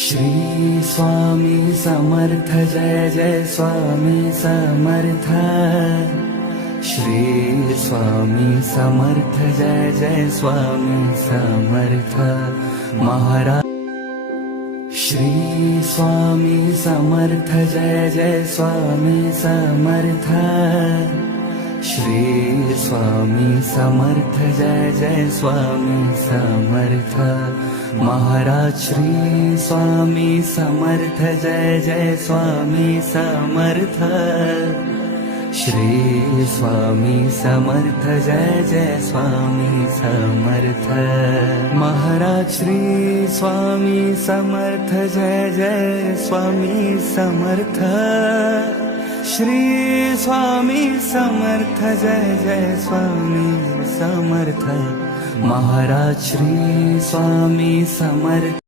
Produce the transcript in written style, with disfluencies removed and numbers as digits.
Shri Swami Samarth Jai Jai Swami Samarth. Shri Swami Samarth Jai Jai Swami Samarth Maharaj. Shri Swami Samarth Jai Jai Swami Samarth. Shri Swami Samarth Jai Jai Swami Samarth Maharaj. Shri Swami Samarth Jai Jai Swami Samarth. Shri Swami Samarth Jai Jai Swami Samarth Maharaj. Shri Swami Samarth Jai Jai Swami Samarth. Shri Swami Samarth Jai Jai Swami Samarth Maharaj. Shri Swami Samarth.